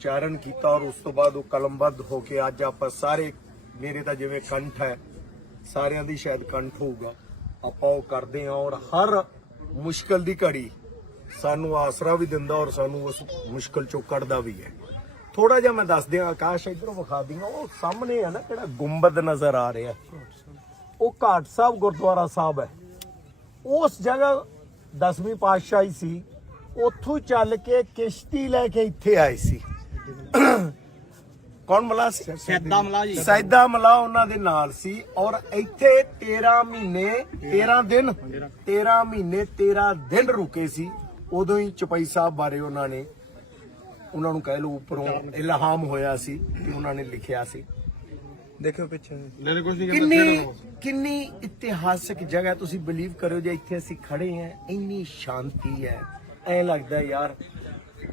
ਉਚਾਰਨ ਕੀਤਾ ਔਰ ਉਸ ਤੋਂ ਬਾਅਦ ਉਹ ਕਲਮਬੱਧ ਹੋ ਕੇ ਅੱਜ ਆਪਾਂ ਸਾਰੇ, ਮੇਰੇ ਤਾਂ ਜਿਵੇਂ ਕੰਠ ਹੈ, ਸਾਰਿਆਂ ਦੀ ਸ਼ਾਇਦ ਕੰਠ ਹੋਊਗਾ। ਆਪਾਂ ਉਹ ਕਰਦੇ ਹਾਂ ਔਰ ਹਰ ਮੁਸ਼ਕਲ ਦੀ ਘੜੀ ਸਾਨੂੰ ਆਸਰਾ ਵੀ ਦਿੰਦਾ ਔਰ ਸਾਨੂੰ ਉਸ ਮੁਸ਼ਕਲ ਚੋਂ ਕੱਢਦਾ ਵੀ ਹੈ। ਥੋੜਾ ਜਿਹਾ ਮੈਂ ਦੱਸ ਦਿਆਂ, ਆਕਾਸ਼ ਇਧਰੋਂ ਵਿਖਾ ਦਿਆਂ, ਉਹ ਸਾਹਮਣੇ ਹੈ ਨਾ ਕਿਹੜਾ ਗੁੰਬਦ ਨਜ਼ਰ ਆ ਰਿਹਾ। ਉਹ ਘਾਟ ਸਾਹਿਬ ਗੁਰਦੁਆਰਾ ਸਾਹਿਬ ਹੈ। ਉਸ ਜਗ੍ਹਾ ਦਸਵੀਂ ਪਾਤਸ਼ਾਹੀ ਸੀ, ਉੱਥੋਂ ਚੱਲ ਕੇ ਕਿਸ਼ਤੀ ਲੈ ਕੇ ਇੱਥੇ ਆਏ ਸੀ। ਕੌਣ ਮਲਾ ਸੀ? ਸੈਦਾ ਮਲਾ ਜੀ। ਸੈਦਾ ਮਲਾ ਉਹਨਾਂ ਦੇ ਨਾਲ ਸੀ ਔਰ ਇੱਥੇ 13 ਮਹੀਨੇ 13 ਦਿਨ 13 ਮਹੀਨੇ 13 ਦਿਨ ਰੁਕੇ ਸੀ। ਉਦੋਂ ਹੀ ਚਪਈ ਸਾਹਿਬ ਬਾਰੇ ਉਹਨਾਂ ਨੇ ਉਹਨਾਂ ਨੂੰ ਕਹਿ ਲਓ ਉੱਪਰੋਂ ਇਲਹਾਮ ਹੋਇਆ ਸੀ ਕਿ ਉਹਨਾਂ ਨੇ ਲਿਖਿਆ ਸੀ। ਦੇਖਿਓ ਪਿੱਛੇ। ਮੇਰੇ ਕੁਝ ਨਹੀਂ ਕਿੰਨੀ ਕਿੰਨੀ ਇਤਿਹਾਸਕ ਜਗ੍ਹਾ ਤੁਸੀਂ ਬਿਲੀਵ ਕਰੋ ਜੇ ਇੱਥੇ ਅਸੀਂ ਖੜੇ ਆਂ ਇੰਨੀ ਸ਼ਾਂਤੀ ਹੈ। ਐ ਲੱਗਦਾ ਯਾਰ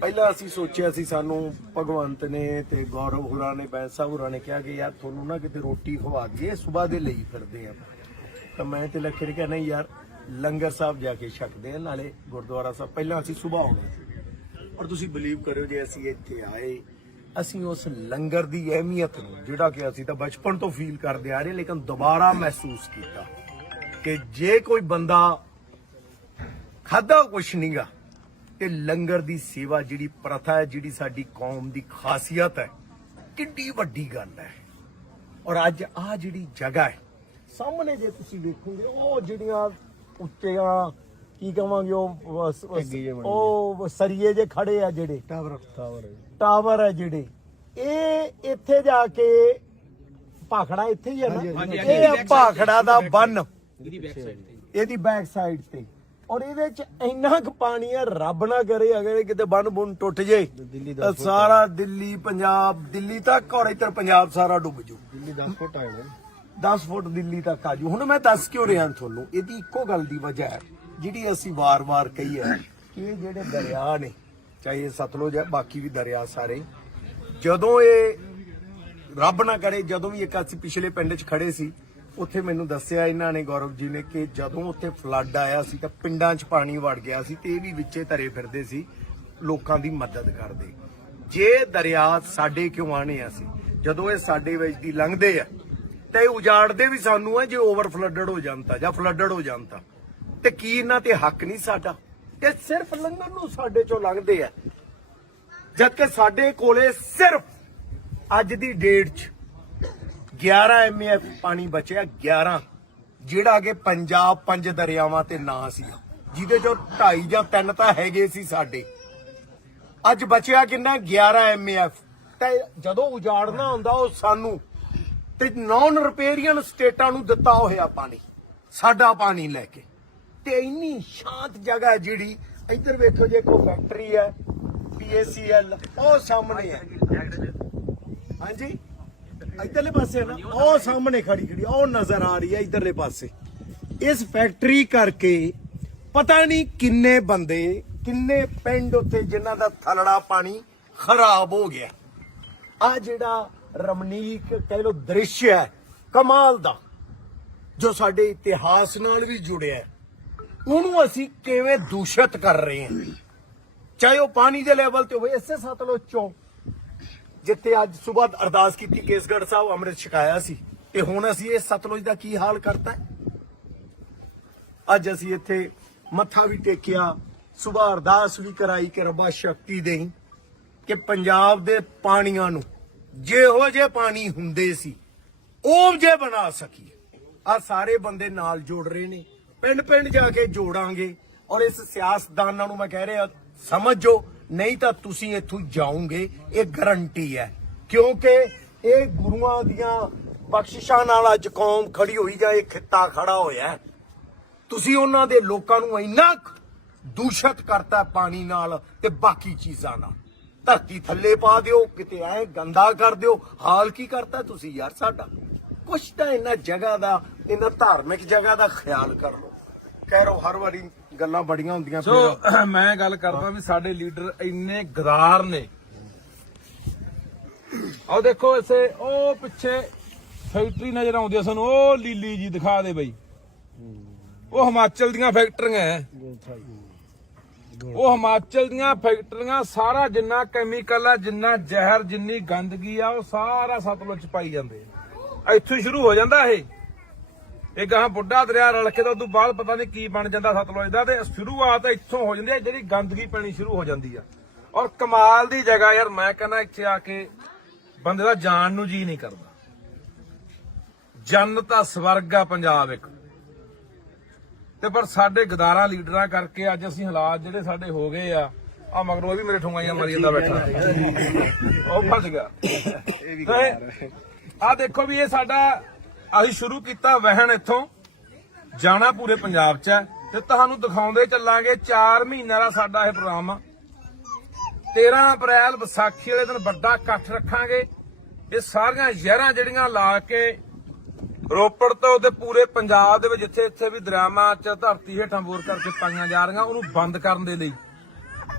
ਪਹਿਲਾਂ ਅਸੀਂ ਸੋਚਿਆ ਸੀ ਸਾਨੂੰ ਭਗਵੰਤ ਨੇ ਤੇ ਗੌਰਵ ਹੋਰਾਂ ਨੇ, ਬੈਂਸਾ ਹੁਰਾਂ ਨੇ ਕਿਹਾ ਕਿ ਯਾਰ ਤੁਹਾਨੂੰ ਨਾ ਕਿਤੇ ਰੋਟੀ ਖਵਾ ਦਈਏ, ਸਵੇਰ ਦੇ ਲਈ ਫਿਰਦੇ ਆ। ਤਾਂ ਮੈਂ ਤੇ ਲੱਖੇ ਨੇ ਕਿਹਾ, ਨਹੀਂ ਯਾਰ, ਲੰਗਰ ਸਾਹਿਬ ਜਾ ਕੇ ਛਕਦੇ ਆ, ਨਾਲੇ ਗੁਰਦੁਆਰਾ ਸਾਹਿਬ। ਪਹਿਲਾਂ ਅਸੀਂ ਸਵੇਰ ਆਉਣਾ ਸੀ। ਔਰ ਤੁਸੀਂ ਬਿਲੀਵ ਕਰਿਓ, ਜੇ ਅਸੀਂ ਇੱਥੇ ਆਏ, ਅਸੀਂ ਉਸ ਲੰਗਰ ਦੀ ਅਹਿਮੀਅਤ ਨੂੰ, ਜਿਹੜਾ ਕਿ ਅਸੀਂ ਤਾਂ ਬਚਪਨ ਤੋਂ ਫੀਲ ਕਰਦੇ ਆ ਰਹੇ, ਲੇਕਿਨ ਦੁਬਾਰਾ ਮਹਿਸੂਸ ਕੀਤਾ ਕਿ ਜੇ ਕੋਈ ਬੰਦਾ ਖਾਦਾ ਕੁਛ ਨਹੀਂਗਾ ਤੇ ਲੰਗਰ ਦੀ ਸੇਵਾ ਜਿਹੜੀ ਪ੍ਰਥਾ ਹੈ ਜਿਹੜੀ ਸਾਡੀ ਕੌਮ ਦੀ ਖਾਸੀਅਤ ਹੈ ਕਿੰਨੀ ਵੱਡੀ ਗੱਲ ਹੈ। ਔਰ ਅੱਜ ਆ ਜਿਹੜੀ ਜਗ੍ਹਾ ਹੈ ਸਾਹਮਣੇ ਜੇ ਤੁਸੀਂ ਵੇਖੋਗੇ ਉਹ ਜਿਹੜੀਆਂ ਉੱਚੀਆਂ ਕੀ ਕਹਾਂਗੇ ਉਹ ਉਹ ਸਰੀਏ ਜੇ ਖੜੇ ਆ ਜਿਹੜੇ। ਟਾਵਰ ਟਾਵਰ ਟਾਵਰ ਹੈ ਜਿਹੜੇ। ਇਹ ਇੱਥੇ ਜਾ ਕੇ ਭਾਖੜਾ ਇੱਥੇ ਹੀ ਹੈ ਨਾ? ਇਹ ਭਾਖੜਾ ਦਾ ਬੰਨ। ਇਹਦੀ ਬੈਕ ਸਾਈਡ ਤੇ। ਔਰ ਇਹਦੇ ਚ ਇੰਨਾ ਕੁ ਪਾਣੀ ਹੈ ਰੱਬ ਨਾ ਕਰੇ ਅਗਰ ਕਿਤੇ ਬੰਨ ਬੁੰਨ ਟੁੱਟ ਜੇ। ਦਿੱਲੀ ਸਾਰਾ ਦਿੱਲੀ ਪੰਜਾਬ ਦਿੱਲੀ ਤੱਕ ਔਰ ਇੱਧਰ ਪੰਜਾਬ ਸਾਰਾ ਡੁੱਬ ਜੂ। ਦਿੱਲੀ 10 ਫੁੱਟ ਆਏ ਨੇ 10 ਫੁੱਟ ਦਿੱਲੀ ਤੱਕ ਆ ਜੂ। ਹੁਣ ਮੈਂ ਦੱਸ ਕਿਉਂ ਰਿਹਾ ਤੁਹਾਨੂੰ? ਇਹਦੀ ਇੱਕੋ ਗੱਲ ਦੀ ਵਜ੍ਹਾ ਹੈ ਜਿਹੜੀ ਅਸੀਂ ਵਾਰ-ਵਾਰ ਕਹੀ ਹੈ ਕਿ ਇਹ ਜਿਹੜੇ ਦਰਿਆ ਨੇ ਚਾਹੇ ਇਹ ਸਤਲੁਜ ਹੈ ਬਾਕੀ ਵੀ ਦਰਿਆ ਸਾਰੇ ਜਦੋਂ ਇਹ ਰੱਬ ਨਾ ਕਰੇ ਜਦੋਂ ਵੀ ਇੱਕ ਅਸੀਂ ਪਿਛਲੇ ਪਿੰਡ 'ਚ ਖੜੇ ਸੀ ਉੱਥੇ ਮੈਨੂੰ ਦੱਸਿਆ ਇਹਨਾਂ ਨੇ ਗੌਰਵ ਜੀ ਨੇ ਕਿ ਜਦੋਂ ਉੱਥੇ ਫਲੱਡ ਆਇਆ ਸੀ ਤਾਂ ਪਿੰਡਾਂ 'ਚ ਪਾਣੀ ਵੜ ਗਿਆ ਸੀ ਤੇ ਇਹ ਵੀ ਵਿੱਚੇ ਧਰੇ ਫਿਰਦੇ ਸੀ, ਲੋਕਾਂ ਦੀ ਮਦਦ ਕਰਦੇ। ਜੇ ਦਰਿਆ ਸਾਡੇ ਕਿਉਂ ਆਣੇ ਆ ਸੀ ਜਦੋਂ ਇਹ ਸਾਡੇ ਵਿੱਚ ਦੀ ਲੰਘਦੇ ਆ, ਤੇ ਇਹ ਉਜਾੜਦੇ ਵੀ ਸਾਨੂੰ ਹੈ ਜੇ ਓਵਰ ਫਲੱਡਡ ਹੋ ਜਾਂਦਾ ਜਾਂ ਫਲੱਡਡ ਹੋ ਜਾਂਦਾ ਤੇ। ਕੀ ਇਹਨਾਂ ਤੇ ਹੱਕ ਨਹੀਂ ਸਾਡਾ? ਤੇ ਸਿਰਫ ਲੰਘਣ ਨੂੰ ਸਾਡੇ ਚੋਂ ਲੰਘਦੇ ਆ। ਜਦ ਕਿ ਸਾਡੇ ਕੋਲੇ ਸਿਰਫ ਅੱਜ ਦੀ ਡੇਟ 'ਚ 11 ਐਮਐਫ ਪਾਣੀ ਬਚਿਆ 11 ਜਿਹੜਾ ਕਿ ਪੰਜਾਬ ਪੰਜ ਦਰਿਆਵਾਂ ਤੇ ਨਾਂ ਸੀ। ਜਿਹਦੇ ਚੋਂ 2.5 ਜਾਂ 3 ਤਾਂ ਹੈਗੇ ਸੀ ਸਾਡੇ। ਅੱਜ ਬਚਿਆ ਕਿੰਨਾ? 11 ਐਮਐਫ ਤੇ ਜਦੋਂ ਉਜਾੜਨਾ ਹੁੰਦਾ, ਉਹ ਸਾਨੂੰ ਤੇ ਨਾਨ ਰਿਪੇਰੀਅਨ ਸਟੇਟਾਂ ਨੂੰ ਦਿੱਤਾ ਹੋਇਆ ਪਾਣੀ। ਸਾਡਾ ਪਾਣੀ ਲੈ ਕੇ। ਤੇ ਇੰਨੀ ਸ਼ਾਂਤ ਜਗ੍ਹਾ ਜਿਹੜੀ, ਇੱਧਰ ਵੇਖੋ ਜੇ ਕੋਈ ਫੈਕਟਰੀ ਹੈ ਪੀਏਸੀਐਲ ਉਹ ਸਾਹਮਣੇ ਹੈ। ਹਾਂਜੀ? ਇੱਧਰਲੇ ਪਾਸੇ ਨਾ, ਉਹ ਸਾਹਮਣੇ ਖੜੀ ਖੜੀ, ਉਹ ਨਜ਼ਰ ਆ ਰਹੀ ਹੈ ਇੱਧਰਲੇ ਪਾਸੇ। ਇਸ ਫੈਕਟਰੀ ਕਰਕੇ ਪਤਾ ਨਹੀਂ ਕਿੰਨੇ ਬੰਦੇ, ਕਿੰਨੇ ਪਿੰਡ ਉੱਤੇ ਜਿਨ੍ਹਾਂ ਦਾ ਥਲੜਾ ਪਾਣੀ ਖਰਾਬ ਹੋ ਗਿਆ। ਆ ਜਿਹੜਾ ਰਮਣੀਕ ਕਹਿ ਲੋ ਦ੍ਰਿਸ਼ ਹੈ, ਕਮਾਲ ਦਾ, ਜੋ ਸਾਡੇ ਇਤਿਹਾਸ ਨਾਲ ਵੀ ਜੁੜਿਆ ਹੈ। ਉਹਨੂੰ ਅਸੀਂ ਕਿਵੇਂ ਦੂਸ਼ਿਤ ਕਰ ਰਹੇ ਹਾਂ? ਚਾਹੇ ਉਹ ਪਾਣੀ ਦੇ ਲੈਵਲ ਤੇ ਹੋਵੇ, ਇਸੇ ਸਤਲੁਜ ਚੋਂ ਜਿੱਥੇ ਅੱਜ ਸਵੇਰ ਅਰਦਾਸ ਕੀਤੀ, ਕੇਸਗੜ੍ਹ ਸਾਹਿਬ ਅੰਮ੍ਰਿਤ ਛਕਾਇਆ ਸੀ। ਤੇ ਹੁਣ ਅਸੀਂ ਇਹ ਸਤਲੁਜ ਦਾ ਕੀ ਹਾਲ ਕਰਤਾ ਅੱਜ ਅਸੀਂ ਇੱਥੇ ਮੱਥਾ ਵੀ ਟੇਕਿਆ, ਸਵੇਰ ਅਰਦਾਸ ਵੀ ਕਰਾਈ ਕਿ ਰੱਬਾ ਸ਼ਕਤੀ ਦੇਈ ਕਿ ਪੰਜਾਬ ਦੇ ਪਾਣੀਆਂ ਨੂੰ ਜਿਹੋ ਜਿਹੇ ਪਾਣੀ ਹੁੰਦੇ ਸੀ, ਉਹ ਜੇ ਬਣਾ ਸਕੀਏ। ਆ ਸਾਰੇ ਬੰਦੇ ਨਾਲ ਜੋੜ ਰਹੇ ਨੇ। ਪਿੰਡ ਪਿੰਡ ਜਾ ਕੇ ਜੋੜਾਂਗੇ। ਔਰ ਇਸ ਸਿਆਸਤਦਾਨਾਂ ਨੂੰ ਮੈਂ ਕਹਿ ਰਿਹਾ, ਸਮਝੋ ਨਹੀਂ ਤਾਂ ਤੁਸੀਂ ਇੱਥੋਂ ਜਾਓਗੇ, ਇਹ ਗਰੰਟੀ ਹੈ। ਕਿਉਂਕਿ ਇਹ ਗੁਰੂਆਂ ਦੀਆਂ ਬਖਸ਼ਿਸ਼ਾਂ ਨਾਲ ਅੱਜ ਕੌਮ ਖੜੀ ਹੋਈ ਜਾਂ ਇਹ ਖਿੱਤਾ ਖੜਾ ਹੋਇਆ ਤੁਸੀਂ ਉਹਨਾਂ ਦੇ ਲੋਕਾਂ ਨੂੰ ਇੰਨਾ ਕੁ ਦੂਸ਼ਿਤ ਕਰਤਾ ਪਾਣੀ ਨਾਲ ਤੇ ਬਾਕੀ ਚੀਜ਼ਾਂ ਨਾਲ। ਧਰਤੀ ਥੱਲੇ ਪਾ ਦਿਓ, ਕਿਤੇ ਐ ਗੰਦਾ ਕਰ ਦਿਓ। ਹਾਲ ਕੀ ਕਰਤਾ ਤੁਸੀਂ ਯਾਰ ਸਾਡਾ? ਕੁਛ ਤਾਂ ਇਹਨਾਂ ਜਗ੍ਹਾ ਦਾ, ਇਹਨਾਂ ਧਾਰਮਿਕ ਜਗ੍ਹਾ ਦਾ ਖਿਆਲ ਕਰ ਲਓ। ਕਹਿ ਰੋ ਹਰ ਵਾਰੀ ਗੱਲਾਂ ਬੜੀਆਂ ਹੁੰਦੀਆਂ ਸੋ ਮੈਂ ਗੱਲ ਕਰਦਾ ਵੀ ਸਾਡੇ ਲੀਡਰ ਇੰਨੇ ਗਦਾਰ ਨੇ। ਆਓ ਦੇਖੋ ਇਸੇ ਉਹ ਪਿੱਛੇ ਫੈਕਟਰੀ ਨਜ਼ਰ ਆਉਂਦੀ ਆ ਸਾਨੂੰ ਉਹ ਲੀਲੀ ਜੀ ਦਿਖਾ ਦੇ ਬਈ। ਉਹ ਹਿਮਾਚਲ ਦੀਆਂ ਫੈਕਟਰੀਆਂ ਐ। ਉਹ ਹਿਮਾਚਲ ਦੀਆਂ ਫੈਕਟਰੀਆਂ ਸਾਰਾ ਜਿੰਨਾ ਕੈਮੀਕਲ ਆ ਜਿੰਨਾ ਜ਼ਹਿਰ ਜਿੰਨੀ ਗੰਦਗੀ ਆ ਉਹ ਸਾਰਾ ਸਤਲੁਜ ਚ ਪਾਈ ਜਾਂਦੇ ਇੱਥੋਂ ਹੀ ਸ਼ੁਰੂ ਹੋ ਜਾਂਦਾ ਇਹ। ਇਹ ਗਾਂ ਬੁੱਢਾ ਦਰਿਆ ਰਲ ਕੇ ਤਾਂ ਉਦੋਂ ਬਾਅਦ ਪਤਾ ਨਹੀਂ ਕੀ ਬਣ ਜਾਂਦਾ ਸਤਲੁਜ ਦਾ ਤੇ ਸ਼ੁਰੂਆਤ ਇੱਥੋਂ ਹੋ ਜਾਂਦੀ ਹੈ ਜਿਹੜੀ ਗੰਦਗੀ ਪੈਣੀ ਸ਼ੁਰੂ ਹੋ ਜਾਂਦੀ ਆ। ਔਰ ਕਮਾਲ ਦੀ ਜਗ੍ਹਾ ਯਾਰ ਮੈਂ ਕਹਿੰਦਾ ਇੱਥੇ ਆ ਕੇ ਬੰਦੇ ਦਾ ਜਾਣ ਨੂੰ ਜੀ ਨਹੀਂ ਕਰਦਾ। ਜੰਨਤ ਆ ਸਵਰਗ ਆ ਪੰਜਾਬ ਇੱਕ। ਤੇ ਪਰ ਸਾਡੇ ਗਦਾਰਾਂ ਲੀਡਰਾਂ ਕਰਕੇ ਅੱਜ ਅਸੀਂ ਹਾਲਾਤ ਜਿਹੜੇ ਸਾਡੇ ਹੋ ਗਏ ਆ ਆ ਮਗਰੋਂ ਇਹ ਵੀ ਮੇਰੇ ਠੁੰਗਾਈਆਂ ਮਾਰੀ ਜਾਂਦਾ ਬੈਠਾ। ਉਹ ਫਸ ਗਿਆ। ਤੇ ਆ ਦੇਖੋ ਵੀ ਇਹ ਸਾਡਾ ਅਸੀਂ ਸ਼ੁਰੂ ਕੀਤਾ ਵਹਿਣ ਇੱਥੋਂ। ਜਾਣਾ ਪੂਰੇ ਪੰਜਾਬ 'ਚ ਤੇ ਤੁਹਾਨੂੰ ਦਿਖਾਉਂਦੇ ਚੱਲਾਂਗੇ 4 ਮਹੀਨਿਆਂ ਦਾ ਸਾਡਾ ਇਹ ਪ੍ਰੋਗਰਾਮ। ਆ 13 ਅਪ੍ਰੈਲ ਵਿਸਾਖੀ ਵਾਲੇ ਦਿਨ ਵੱਡਾ ਇਕੱਠ ਰੱਖਾਂਗੇ। ਇਹ ਸਾਰੀਆਂ ਜ਼ਹਿਰਾਂ ਜਿਹੜੀਆਂ ਲਾ ਕੇ ਰੋਪੜ ਤੋਂ ਤੇ ਪੂਰੇ ਪੰਜਾਬ ਦੇ ਵਿੱਚ ਜਿੱਥੇ ਇੱਥੇ ਵੀ ਦਰਿਆਵਾਂ 'ਚ ਧਰਤੀ ਹੇਠਾਂ ਬੋਰ ਕਰਕੇ ਪਾਈਆਂ ਜਾ ਰਹੀਆਂ, ਉਹਨੂੰ ਬੰਦ ਕਰਨ ਦੇ ਲਈ।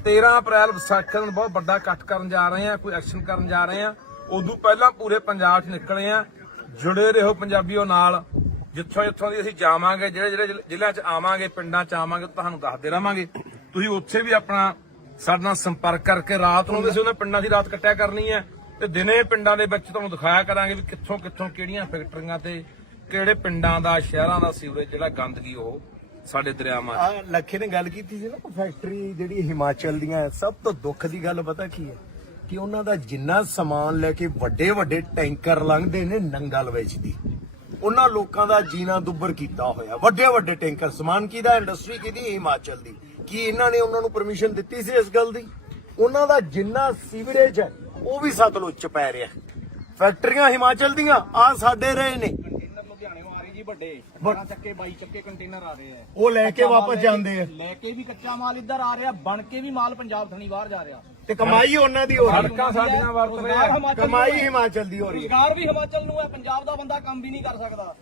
13 ਅਪ੍ਰੈਲ ਵਿਸਾਖੀ ਨੂੰ ਬਹੁਤ ਵੱਡਾ ਇਕੱਠ ਕਰਨ ਜਾ ਰਹੇ ਆ ਕੋਈ ਐਕਸ਼ਨ ਕਰਨ ਜਾ ਰਹੇ ਆ ਉਦੋਂ ਪਹਿਲਾਂ ਪੂਰੇ ਪੰਜਾਬ 'ਚ ਨਿਕਲੇ ਆ ਜੁੜੇ ਰਹੋ ਪੰਜਾਬੀਓ ਨਾਲ। ਜਿੱਥੋਂ ਜਿੱਥੋਂ ਦੀ ਅਸੀਂ ਜਾਵਾਂਗੇ ਜਿਹੜੇ ਜਿਹੜੇ ਜ਼ਿਲ੍ਹਿਆਂ 'ਚ ਆਵਾਂਗੇ ਪਿੰਡਾਂ 'ਚ ਆਵਾਂਗੇ ਤੁਹਾਨੂੰ ਦੱਸਦੇ ਰਵਾਂਗੇ। ਤੁਸੀਂ ਉੱਥੇ ਵੀ ਆਪਣਾ ਸਾਡੇ ਨਾਲ ਸੰਪਰਕ ਕਰਕੇ ਰਾਤ ਨੂੰ ਵੀ ਉਹਨਾਂ ਪਿੰਡਾਂ ਦੀ ਰਾਤ ਕੱਟਿਆ ਕਰਨੀ ਹੈ ਤੇ ਦਿਨੇ ਪਿੰਡਾਂ ਦੇ ਵਿੱਚ ਤੁਹਾਨੂੰ ਦਿਖਾਇਆ ਕਰਾਂਗੇ ਵੀ ਕਿੱਥੋਂ ਕਿੱਥੋਂ ਕਿਹੜੀਆਂ ਫੈਕਟਰੀਆਂ ਤੇ ਕਿਹੜੇ ਪਿੰਡਾਂ ਦਾ ਸ਼ਹਿਰਾਂ ਦਾ ਸੀਵਰੇਜ ਜਿਹੜਾ ਗੰਦਗੀ ਉਹ ਸਾਡੇ ਦਰਿਆਵਾਂ ਆ ਲੱਖੇ ਨੇ ਗੱਲ ਕੀਤੀ ਸੀ ਨਾ ਫੈਕਟਰੀ ਜਿਹੜੀ ਹਿਮਾਚਲ ਦੀਆਂ ਹੈ, ਸਭ ਤੋਂ ਦੁੱਖ ਦੀ ਗੱਲ ਪਤਾ ਕੀ ਹੈ? ਕਿ ਉਹਨਾਂ ਦਾ ਜਿੰਨਾ ਸਮਾਨ ਲੈ ਕੇ ਵੱਡੇ ਵੱਡੇ ਟੈਂਕਰ ਲੰਘਦੇ ਨੇ ਨੰਗਲ ਵਿੱਚ ਦੀ ਉਹਨਾਂ ਲੋਕਾਂ ਦਾ ਜੀਣਾ ਦੁੱਬਰ ਕੀਤਾ ਹੋਇਆ। ਵੱਡੇ ਵੱਡੇ ਟੈਂਕਰ ਸਮਾਨ ਕਿਹਦਾ ਇੰਡਸਟਰੀ ਕਿਹਦੀ ਹਿਮਾਚਲ ਦੀ। ਕੀ ਇਹਨਾਂ ਨੇ ਉਹਨਾਂ ਨੂੰ ਪਰਮਿਸ਼ਨ ਦਿੱਤੀ ਸੀ ਇਸ ਗੱਲ ਦੀ? ਉਹਨਾਂ ਦਾ ਜਿੰਨਾ ਸੀਵਰੇਜ ਹੈ ਉਹ ਵੀ ਸਤਲੁਜ ਚ ਪੈ ਰਿਹਾ। ਫੈਕਟਰੀਆਂ ਹਿਮਾਚਲ ਦੀਆਂ ਆ ਸਾਡੇ ਰਹੇ ਨੇ। ਕੰਟੇਨਰ ਲੁਧਿਆਣੇੋਂ ਆ ਰਹੇ ਜੀ ਵੱਡੇ। 12 ਚੱਕੇ 22 ਚੱਕੇ ਕੰਟੇਨਰ ਆ ਰਹੇ ਆ। ਉਹ ਲੈ ਕੇ ਵਾਪਸ ਜਾਂਦੇ ਆ। ਲੈ ਕੇ ਵੀ ਕੱਚਾ ਮਾਲ ਇੱਧਰ ਆ ਰਿਹਾ ਬਣ ਕੇ ਵੀ ਮਾਲ ਪੰਜਾਬ ਥਣੀ ਬਾਹਰ ਜਾ ਰਿਹਾ। ਤੇ ਕਮਾਈ ਉਹਨਾਂ ਦੀ ਹੋ ਰਹੀ ਹੈ। ਸੜਕਾਂ ਸਾਡੀਆਂ ਵਰਤ ਰਹੇ ਆ ਕਮਾਈ। ਹਿਮਾਚਲ ਦੀ ਹੋ ਰਹੀ ਹੈ। ਰੁਜ਼ਗਾਰ ਵੀ ਹਿਮਾਚਲ ਨੂੰ ਹੈ ਪੰਜਾਬ ਦਾ ਬੰਦਾ ਕੰਮ ਵੀ ਨਹੀਂ ਕਰ ਸਕਦਾ।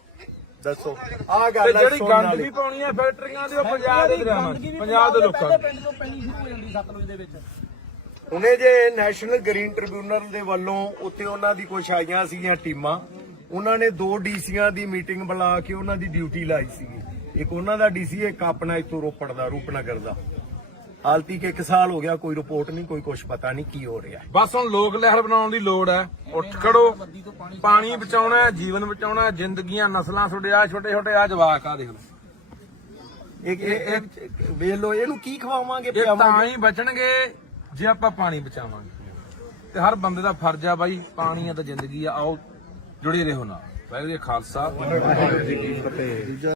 ਦੱਸੋ ਆ ਤੇ ਗੱਲ ਹੈ ਜਿਹੜੀ ਸੁਣਨ ਗੰਦਗੀ ਵਾਲੀ। ਪਾਉਣੀ ਹੈ ਫੈਕਟਰੀਆਂ ਦੀ ਉਹ ਪੰਜਾਬ ਦੇ ਦਰਿਆਵਾਂ 'ਚ, ਪੰਜਾਬ ਦੇ ਲੋਕਾਂ ਪਹਿਲੇ ਦੀ। ਪਿੰਡ ਤੋਂ ਪੈਣੀ ਸ਼ੁਰੂ ਹੋ ਜਾਂਦੀ ਸਤਲੁਜ ਦੇ ਵਿੱਚ। ਹੁਣੇ ਜੇ ਨੈਸ਼ਨਲ ਗ੍ਰੀਨ ਟ੍ਰਿਬਿਊਨਲ ਦੇ ਵੱਲੋਂ ਉੱਤੇ ਉਹਨਾਂ ਦੀ ਕੁਛ ਆਈਆਂ ਸੀਗੀਆਂ ਟੀਮਾਂ ਉਹਨਾਂ ਨੇ ਦੋ ਡੀਸੀਆਂ ਦੀ ਮੀਟਿੰਗ ਬੁਲਾ ਕੇ ਉਹਨਾਂ ਦੀ ਡਿਊਟੀ ਲਾਈ ਸੀਗੀ। ਇੱਕ ਉਹਨਾਂ ਦਾ ਡੀਸੀ ਇੱਕ ਆਪਣਾ ਇੱਥੋਂ ਰੋਪੜ ਦਾ ਰੂਪਨਗਰ ਦਾ। ਹਾਲਤੀ ਕਿ ਇੱਕ ਸਾਲ ਹੋ ਗਿਆ ਕੋਈ ਰਿਪੋਰਟ ਨਹੀਂ ਕੋਈ ਕੁਛ ਪਤਾ ਨਹੀਂ ਕੀ ਹੋ ਰਿਹਾ। ਬਸ ਹੁਣ ਲੋਕ ਲਹਿਰ ਬਣਾਉਣ ਦੀ ਲੋੜ ਹੈ। ਉੱਠ ਖੜੋ। ਪਾਣੀ ਬਚਾਉਣਾ ਹੈ ਜੀਵਨ ਬਚਾਉਣਾ ਹੈ, ਜ਼ਿੰਦਗੀਆਂ ਨਸਲਾਂ ਛੋਟੇ ਆ ਛੋਟੇ ਛੋਟੇ ਆ ਜਵਾਕ ਆ ਦੇਖ ਲਓ। ਇਹ ਵੇਖ ਲੋ ਇਹਨੂੰ ਕੀ ਖਵਾਵਾਂਗੇ ਇਹ ਤਾਂ ਪਿਆਵਾਂਗੇ? ਹੀ ਬਚਣਗੇ ਜੇ ਆਪਾਂ ਪਾਣੀ ਬਚਾਵਾਂਗੇ। ਤੇ ਹਰ ਬੰਦੇ ਦਾ ਫਰਜ਼ ਆ ਬਾਈ ਪਾਣੀ ਆ ਤਾਂ ਜ਼ਿੰਦਗੀ ਆ ਆਓ ਜੁੜੇ ਰਹੋ ਨਾਲ। ਵਾਹਿਗੁਰੂ ਜੀ ਖਾਲਸਾ। ਵਾਹਿਗੁਰੂ ਜੀ ਕੀ ਫਤਿਹ।